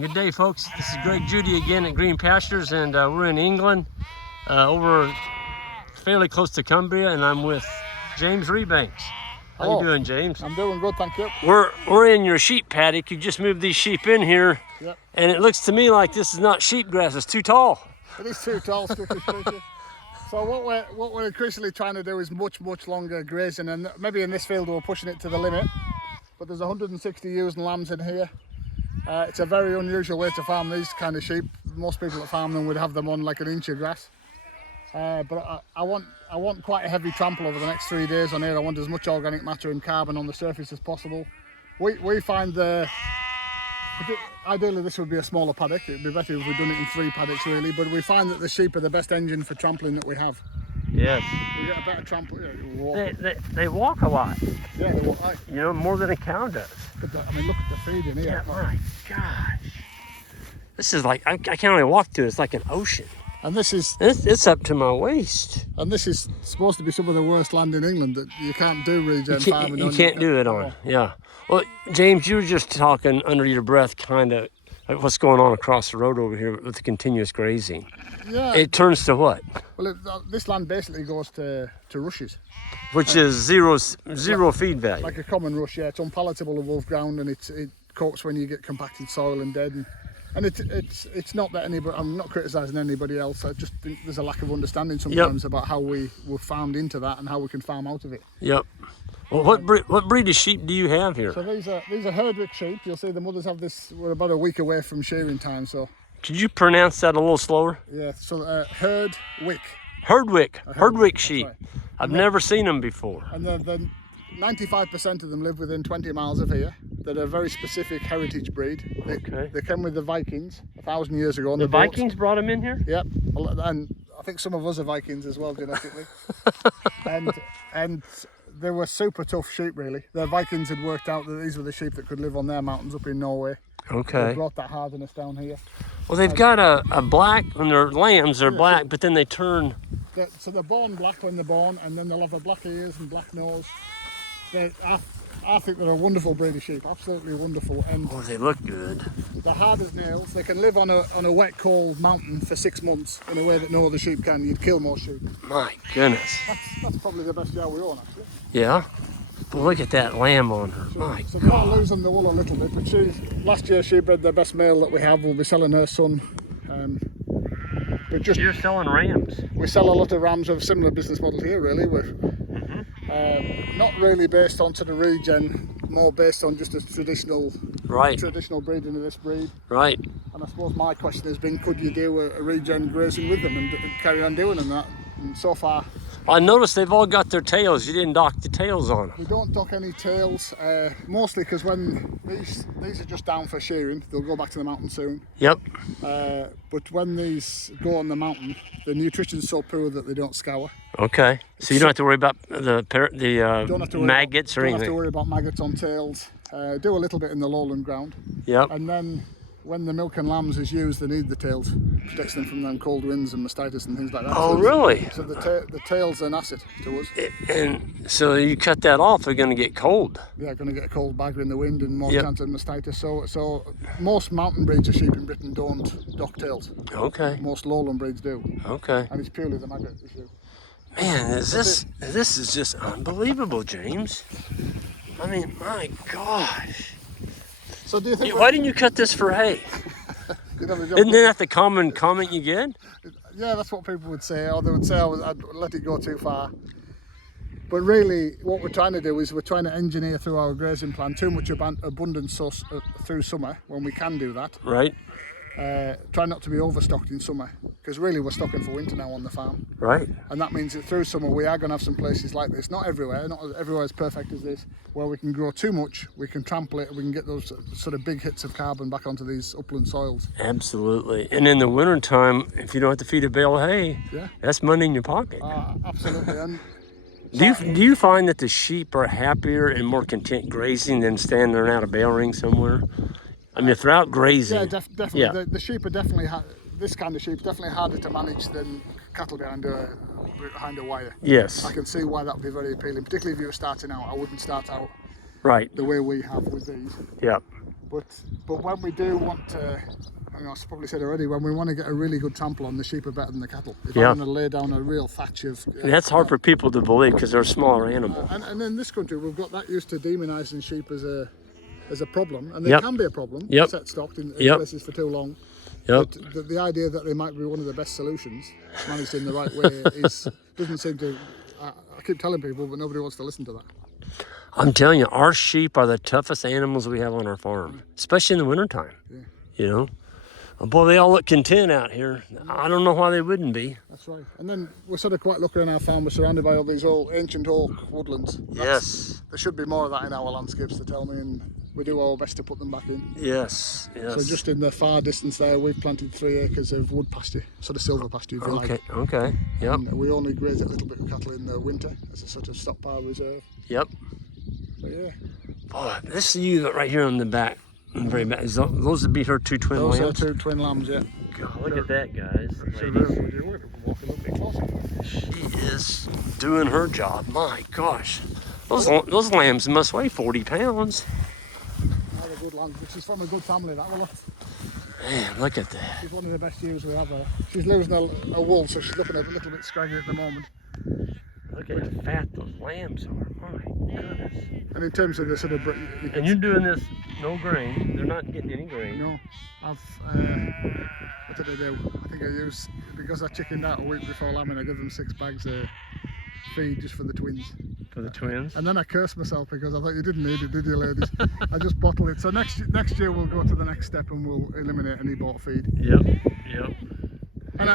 Good day, folks. This is Greg Judy again at Green Pastures, and we're in England, over fairly close to Cumbria, and I'm with James Rebanks. How you doing, James? I'm doing good, thank you. We're in your sheep paddock. You just moved these sheep in here, Yep. And it looks to me like this is not sheep grass. It's too tall. It is too tall, strictly speaking. So what we're increasingly trying to do is much longer grazing, and maybe in this field we're pushing it to the limit. But there's 160 ewes and lambs in here. It's a very unusual way to farm these kind of sheep. Most people that farm them would have them on like an inch of grass. But I want quite a heavy trample over the next 3 days on here. I want as much organic matter and carbon on the surface as possible. We find ideally this would be a smaller paddock. It would be better if we'd done it in 3 paddocks really, but we find that the sheep are the best engine for trampling that we have. Yes. We get a better trample. They walk a lot. Yeah, they walk. You know, more than a cow does. I mean, look at the feed in here. Yeah, my gosh. This is like, I can't really walk to it. It's like an ocean. And It's up to my waist. And this is supposed to be some of the worst land in England that you can't do regen farming on. You can't do it on, yeah. Well, James, you were just talking under your breath kind of like what's going on across the road over here with the continuous grazing. Yeah. It turns to what? Well, this land basically goes to rushes. Which is zero feed value. Like a common rush, yeah. It's unpalatable above ground, and it copes when you get compacted soil and dead. And it's not that anybody, I'm not criticising anybody else, I just think there's a lack of understanding sometimes about how we were farmed into that and how we can farm out of it. Yep. Well, what breed of sheep do you have here? So these are Herdwick sheep. You'll see the mothers have this, we're about a week away from shearing time, so. Could you pronounce that a little slower? Yeah, so Herdwick. Herdwick sheep. Right. I've never seen them before. And the 95% of them live within 20 miles of here. They're a very specific heritage breed. They came with the Vikings 1,000 years ago on the boats. Vikings brought them in here? Yep, and I think some of us are Vikings as well genetically. and they were super tough sheep really. The Vikings had worked out that these were the sheep that could live on their mountains up in Norway. Okay. They brought that hardiness down here. Well, they've got a black, when they're lambs, they're black, but then they turn... So they're born black when they're born, and then they'll have a black ears and black nose. I think they're a wonderful breed of sheep, absolutely wonderful. And oh, they look good. they're hard as nails. They can live on a wet, cold mountain for 6 months in a way that no other sheep can. You'd kill most sheep. My goodness. That's probably the best yow we own, actually. Yeah? But look at that lamb on her. My So God. we're losing the wool a little bit, but last year she bred the best male that we have. We'll be selling her son. But You're selling rams. we sell a lot of rams of similar business model here, really. We're not really based on sort of regen, more based on just a traditional breeding of this breed. Right. And I suppose my question has been, could you do a regen grazing with them and carry on doing them that? And so far, I noticed they've all got their tails. You didn't dock the tails on them. we don't dock any tails, mostly because when these are just down for shearing, they'll go back to the mountain soon. Yep. But when these go on the mountain, the nutrition's so poor that they don't scour. Okay. So you don't have to worry about the maggots or anything. Don't anything. have to worry about maggots on tails. Do a little bit in the lowland ground. Yep. And then when the milk and lambs is used, they need the tails. Protects them from them cold winds and mastitis and things like that. Oh, really? So the tail's an asset to us. And so you cut that off, they're going to get cold. Yeah, going to get a cold bagger in the wind and more chance of mastitis. So most mountain breeds of sheep in Britain don't dock tails. Okay. Most lowland breeds do. Okay. And it's purely the maggot issue. Man, this is just unbelievable, James. I mean, my gosh. So do you think? Why didn't you cut this for hay? Isn't that the common comment you get? Yeah, that's what people would say, or they would say I'd let it go too far. But really, what we're trying to do is we're trying to engineer through our grazing plan too much abundance through summer when we can do that. Right. Try not to be overstocked in summer, because really we're stocking for winter now on the farm. Right. And that means that through summer we are going to have some places like this, not everywhere as perfect as this, where we can grow too much, we can trample it, we can get those sort of big hits of carbon back onto these upland soils. Absolutely. And in the winter time, if you don't have to feed a bale of hay, that's money in your pocket. Absolutely. And do you find that the sheep are happier and more content grazing than standing out a bale ring somewhere? I mean, if they're out grazing. Yeah, definitely. Yeah. The sheep are definitely, this kind of sheep, definitely harder to manage than cattle behind a wire. Yes. I can see why that would be very appealing, particularly if you were starting out. I wouldn't start out right the way we have with these. Yep. But when we do want to, I mean, I've probably said already, when we want to get a really good trample on, the sheep are better than the cattle. If Yeah. I'm going to lay down a real thatch of... That's hard for people to believe because they're a smaller animal. And in this country, we've got that used to demonising sheep as a problem, and they Yep. can be a problem, Yep. set stocked in Yep. places for too long. Yep. But the idea that they might be one of the best solutions, managed in the right way, doesn't seem to... I keep telling people, but nobody wants to listen to that. I'm telling you, our sheep are the toughest animals we have on our farm, especially in the wintertime. Yeah. You know? Boy, they all look content out here. I don't know why they wouldn't be. That's right. And then we're sort of quite lucky on our farm. We're surrounded by all these old ancient oak woodlands. Yes. There should be more of that in our landscapes, they tell me, and we do our best to put them back in. Yes. Yes. So just in the far distance there, we've planted 3 acres of wood pasture, sort of silver pasture, if you like. Okay. Yep. And we only graze a little bit of cattle in the winter as a sort of stockpile reserve. Yep. So yeah. Boy, this unit right here on the back, very back, those would be her 2 twin Those lambs. are 2 twin lambs, yeah. God, look at that, guys. She is doing her job. My gosh. Those lambs must weigh 40 pounds. Another good lamb. She's from a good family, that one. Man, look at that. She's one of the best ewes we have. She's losing a wool, so she's looking a little bit scraggy at the moment. Look at how fat those lambs are. My goodness. And in terms of the sort of... And you're doing this no grain. They're not getting any grain. No, I've... what did I do? I think I used... Because I chickened out a week before lambing, I gave them 6 bags of feed just for the twins. For the twins? And then I cursed myself because I thought, you didn't need it, did you, ladies? I just bottled it. So next year we'll go to the next step and we'll eliminate any bought feed. Yep. And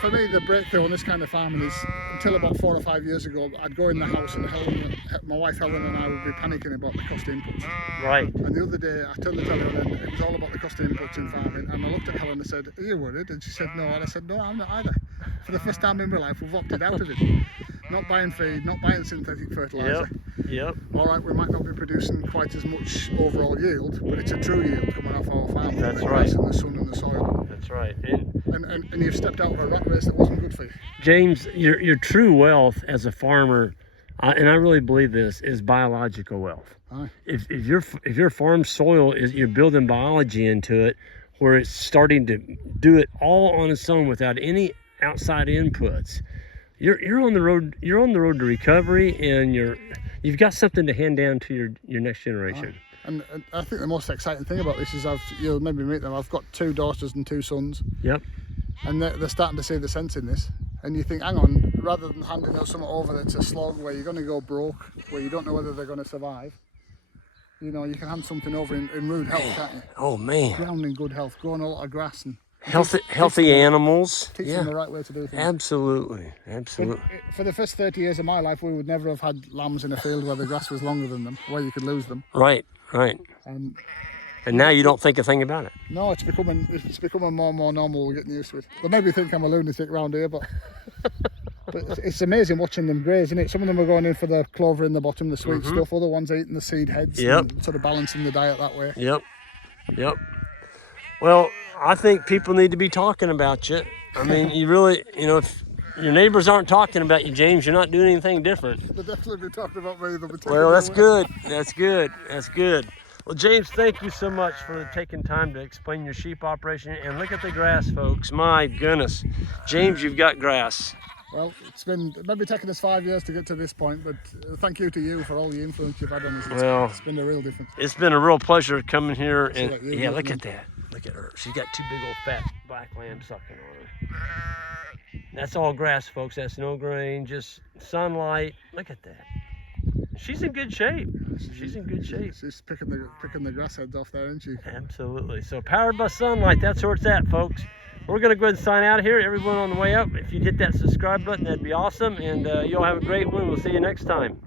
for me, the breakthrough on this kind of farming is, until about 4 or 5 years ago, I'd go in the house and my wife Helen and I would be panicking about the cost inputs. Right. And the other day, I turned the telly on and it was all about the cost inputs in farming. And I looked at Helen and I said, are you worried? And she said, no. And I said, no, I'm not either. For the first time in my life, we've opted out of it. Not buying feed, not buying synthetic fertiliser. Yep. All right, we might not be producing quite as much overall yield, but it's a true yield coming off our farm. That's the right. grass and the sun and the soil. That's right. And you've stepped out of a rat race that wasn't good for you. James, your true wealth as a farmer, and I really believe this, is biological wealth. Aye. If your farm soil you're building biology into it, where it's starting to do it all on its own without any outside inputs, you're on the road. You're on the road to recovery, and you've got something to hand down to your next generation. Aye. And I think the most exciting thing about this is you'll maybe meet them. I've got 2 daughters and 2 sons. Yep. And they're starting to see the sense in this. And you think, hang on, rather than handing out something over that's a slog where you're going to go broke, where you don't know whether they're going to survive, you know, you can hand something over in rude health, can't you? Oh man. Ground in good health, growing a lot of grass and Healthy animals. teach them the right way to do things. Absolutely. But for the first 30 years of my life, we would never have had lambs in a field where the grass was longer than them, where you could lose them. Right. And now you don't think a thing about it. no, it's becoming more and more normal. We're getting used to it. They maybe think I'm a lunatic around here, but it's amazing watching them graze, isn't it? Some of them are going in for the clover in the bottom, the sweet stuff. Other ones are eating the seed heads. Yep. And sort of balancing the diet that way. Yep. Well, I think people need to be talking about you. I mean, you really, if your neighbors aren't talking about you, James, you're not doing anything different. They'll definitely be talking about me. Well, that's good. That's good. Well, James, thank you so much for taking time to explain your sheep operation. And look at the grass, folks. My goodness. James, you've got grass. Well, it's been maybe taking us 5 years to get to this point, but thank you to you for all the influence you've had on us. It's been a real difference. It's been a real pleasure coming here. And like you, yeah, look at that. Look at her. She's got 2 big old fat black lambs sucking on her. That's all grass, folks. That's no grain, just sunlight. Look at that. She's in good shape. She's in good shape. She's picking the grass heads off there, isn't she? Absolutely. So powered by sunlight, that's where it's at, folks. We're going to go ahead and sign out of here. Everyone on the way up, if you'd hit that subscribe button, that'd be awesome. And you all have a great one. We'll see you next time.